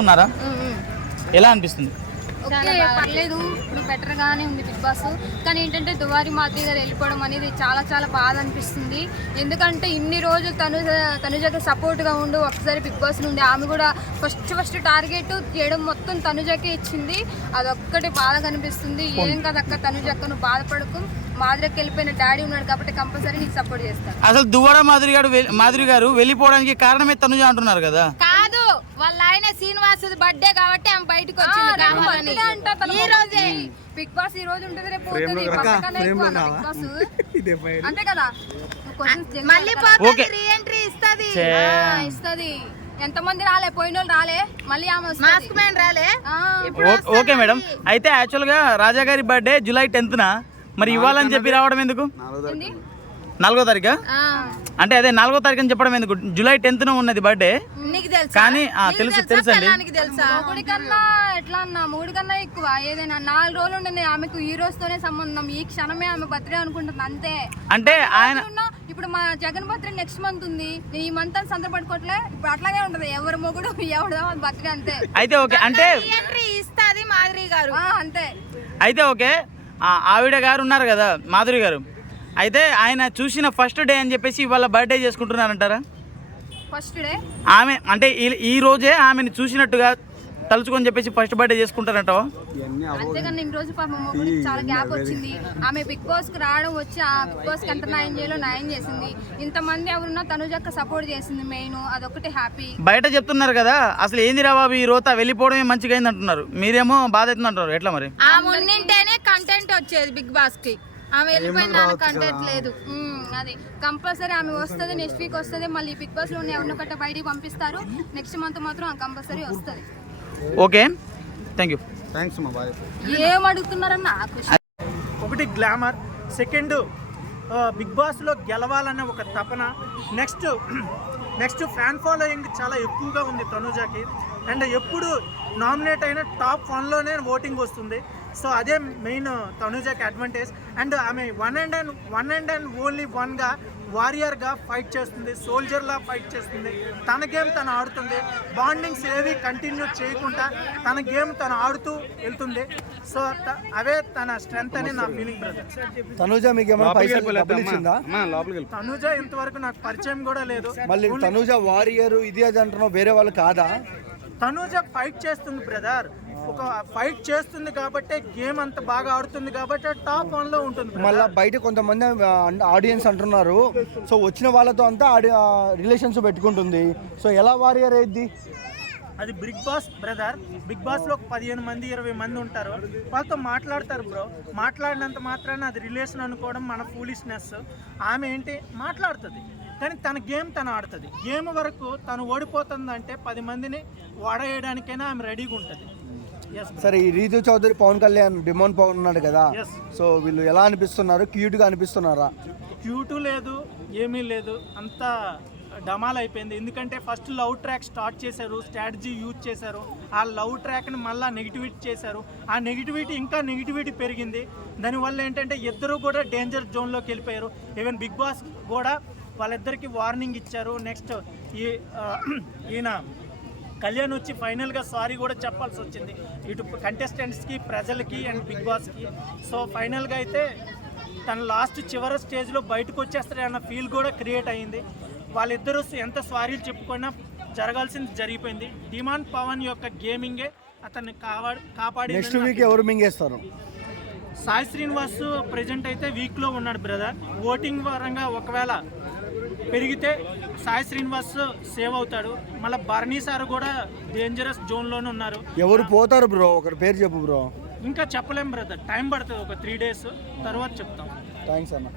ఉన్నారా? ఎలా అనిపిస్తుంది? ఓకే పర్లేదు, ఇప్పుడు బెటర్ గానే ఉంది బిగ్ బాస్. కానీ ఏంటంటే దువారి మాధవి గారు వెళ్ళిపోవడం అనేది చాలా చాలా బాధ అనిపిస్తుంది. ఎందుకంటే ఇన్ని రోజులు తనుజకి సపోర్ట్గా ఉండు ఒకసారి బిగ్ బాస్ నుండి ఆమె కూడా ఫస్ట్ టార్గెట్ చేయడం మొత్తం తనుజకే ఇచ్చింది. అదొక్కటి బాధగా అనిపిస్తుంది. ఏం కదక్క తనుజక్క, నువ్వు బాధపడకు, మాధురికి వెళ్ళిపోయిన డాడీ ఉన్నాడు కాబట్టి కంపల్సరీ నీకు సపోర్ట్ చేస్తాను. అసలు దువ్వాడ మాధురి గారు వెళ్ళిపోవడానికి కారణమే తనుజ అంటున్నారు కదా. కాదు, వాళ్ళ ఆయన శ్రీనివాస్ బర్త్డే కాబట్టి ఆమె బయటకు వచ్చింది. ఈ రోజే బిగ్ బాస్ ఈ రోజు ఉంటుంది, రేపు పోతుంది. బిగ్ బాస్ అంతే కదా, మళ్ళీ పోతుంది, రీ ఎంట్రీ ఇస్తది. ఎంతమంది రాలే, పోయిన వాళ్ళు రాలే, మళ్ళీ ఆమె మాస్క్ మ్యాన్ రాలే. ఓకే మేడం, అయితే యాక్చువల్ గా రాజా గారి బర్త్డే జూలై 10న, మరి ఇవ్వాలని చెప్పి రావడం ఎందుకు? 4వ తారీఖు అంటే అదే 4వ తారీఖు అని చెప్పడం ఎందుకు? జూలై 10న ఉన్నది బర్త్డే. నీకు తెలుసా? కానీ తెలుసండి. మొగుడి కన్నా ఎట్లా అన్నా, మొగుడి కన్నా ఎక్కువ ఏదైనా 4 రోజులు ఉండేది ఆమెకు, ఈ రోజుతోనే సంబంధం, ఈ క్షణమే ఆమె బర్త్డే అనుకుంటుంది అంతే. అంటే ఆయన ఇప్పుడు మా జగన్ బర్త్డే నెక్స్ట్ మంత్ ఉంది, ఈ మంత్ అని సందర్భపడుకోవట్లే. ఇప్పుడు అట్లాగే ఉంటది, ఎవరి మొగుడు ఎవడో బర్త్డే అంతే. అయితే ఓకే, అంటే ఇస్తాది మాధురి గారు అంతే. అయితే ఓకే, ఆవిడ గారు ఉన్నారు కదా మాధురి గారు, అయితే ఆయన చూసిన ఫస్ట్ డే అని చెప్పేసి ఇవాళ బర్త్డే చేసుకుంటున్నారంటారా? ఫస్ట్ డే ఆమె అంటే ఈ రోజే ఆమెను చూసినట్టుగా తలుచుకొని చెప్పేసి ఫస్ట్ బర్త్డే చేసుకుంటారంటావా? అంతేగాని ఈ రోజు చాలా గ్యాప్ వచ్చింది. ఆమె బిగ్ బాస్ కి రావడం వచ్చి ఆ బిగ్ బాస్ కి ఎంత న్యాయం చేయాలో న్యాయం చేసింది. ఇంతమంది ఎవరున్నా తనుజక్క సపోర్ట్ చేసింది మెయిన్, అదొకటి హ్యాపీ. బయట చెప్తున్నారు కదా అసలు ఏంది రా బాబు ఈ రోత వెళ్ళిపోవడమే మంచిగా అయింది అంటున్నారు, మీరేమో బాధ అవుతుంది అంటారు. ఎట్లా మరి? ఉన్నింటేనే కంటెంట్ వచ్చేది బిగ్ బాస్ కి, ఆమె వెళ్ళిపోయిన కంటెంట్ లేదు. అది కంపల్సరీ ఆమె వస్తుంది, నెక్స్ట్ వీక్ వస్తుంది. మళ్ళీ బిగ్ బాస్ లో ఎవరినో కట్ట బయటికి పంపిస్తారు. నెక్స్ట్ మంత్ మాత్రం కంపల్సరీ వస్తుంది. Okay, thank you. థ్యాంక్స్ మా బాయ్. ఏం అడుగుతున్నారని నాకు ఒకటి గ్లామర్, సెకండ్ బిగ్ బాస్లో గెలవాలనే ఒక తపన, నెక్స్ట్ ఫ్యాన్ ఫాలోయింగ్ చాలా ఎక్కువగా ఉంది తనుజాకి. అండ్ ఎప్పుడు నామినేట్ అయిన టాప్ 1లోనే ఓటింగ్ వస్తుంది. సో అదే మెయిన్ తనుజాకి అడ్వాంటేజ్. అండ్ ఆమె వన్ అండ్ ఓన్లీ వన్గా వారియర్గా ఫైట్ చేస్తుంది, సోల్జర్లా ఫైట్ చేస్తుంది. తన గేమ్ తను ఆడుతుంది, బాండింగ్స్ ఏవి కంటిన్యూ చేయకుండా తన గేమ్ తను ఆడుతూ వెళ్తుంది. సో అవే తన స్ట్రెంగ్త్ అని నా ఫీలింగ్ బ్రదర్. తనుజ మీకు ఏమైనా పైసలు డబ్బులు ఇచ్చిందా? తనుజ ఇంతవరకు నాకు పరిచయం కూడా లేదు. మళ్ళీ తనుజ వారియర్ ఇది అది అంటున్నావు, వేరే వాళ్ళు కాదా? తనుజ ఫైట్ చేస్తుంది బ్రదర్, ఒక ఫైట్ చేస్తుంది కాబట్టి గేమ్ అంత బాగా ఆడుతుంది కాబట్టి టాప్ 1లో ఉంటుంది. మళ్ళీ బయట కొంతమంది ఆడియన్స్ అంటున్నారు, సో వచ్చిన వాళ్ళతో అంతా రిలేషన్స్ పెట్టుకుంటుంది, సో ఎలా వారియర్ అయ్యిద్ది? అది బిగ్ బాస్ బ్రదర్, బిగ్ బాస్లో ఒక 15 మంది 20 మంది ఉంటారు, వాళ్ళతో మాట్లాడతారు బ్రో. మాట్లాడినంత మాత్రాన అది రిలేషన్ అనుకోవడం మన ఫూలిష్నెస్. ఆమె ఏంటి మాట్లాడుతుంది కానీ తన గేమ్ తను ఆడుతుంది. గేమ్ వరకు తను ఓడిపోతుందంటే 10 మందిని వాడేయడానికైనా ఆమె రెడీగా ఉంటుంది. సరే, ఈ రీతు చౌదరి, పవన్ కళ్యాణ్, డిమోన్ పవన్ ఉన్నాడు కదా, సో వీళ్ళు ఎలా అనిపిస్తున్నారు? క్యూట్గా అనిపిస్తున్నారా? క్యూట్ లేదు, ఏమీ లేదు, అంతా డమాల్ అయిపోయింది. ఎందుకంటే ఫస్ట్ లవ్ ట్రాక్ స్టార్ట్ చేశారు, స్ట్రాటజీ యూజ్ చేశారు, ఆ లవ్ ట్రాక్ని మళ్ళీ నెగిటివిటీ చేశారు. ఆ నెగిటివిటీ ఇంకా నెగిటివిటీ పెరిగింది. దానివల్ల ఏంటంటే ఇద్దరు కూడా డేంజర్ జోన్లోకి వెళ్ళిపోయారు. ఈవెన్ బిగ్ బాస్ కూడా వాళ్ళిద్దరికి వార్నింగ్ ఇచ్చారు. నెక్స్ట్ ఈయన కళ్యాణ్ వచ్చి ఫైనల్గా సారీ కూడా చెప్పాల్సి వచ్చింది ఇటు కంటెస్టెంట్స్కి, ప్రజలకి అండ్ బిగ్ బాస్కి. సో ఫైనల్గా అయితే తన చివరి స్టేజ్లో బయటకు వచ్చేస్తారన్న ఫీల్ కూడా క్రియేట్ అయ్యింది. వాళ్ళిద్దరూ ఎంత సారీలు చెప్పుకున్నా జరగాల్సింది జరిగిపోయింది. డిమాండ్ పవన్ యొక్క గేమింగే అతన్ని కాపాడి. నెక్స్ట్ వీక్ ఎవరు మింగేస్తారు? సాయి శ్రీనివాస్ ప్రెజెంట్ అయితే వీక్లో ఉన్నాడు బ్రదర్. ఓటింగ్ పరంగా ఒకవేళ పెరిగితే సాయి శ్రీనివాస్ సేవ్ అవుతాడు. మళ్ళీ బర్నీ సార్ కూడా డేంజరస్ జోన్లోనే ఉన్నారు. ఎవరు పోతారు బ్రో? ఒకరి పేరు చెప్పు బ్రో. ఇంకా చెప్పలేం బ్రదర్, టైం పడుతుంది, ఒక 3 days తర్వాత చెప్తాం. థ్యాంక్స్ అన్న.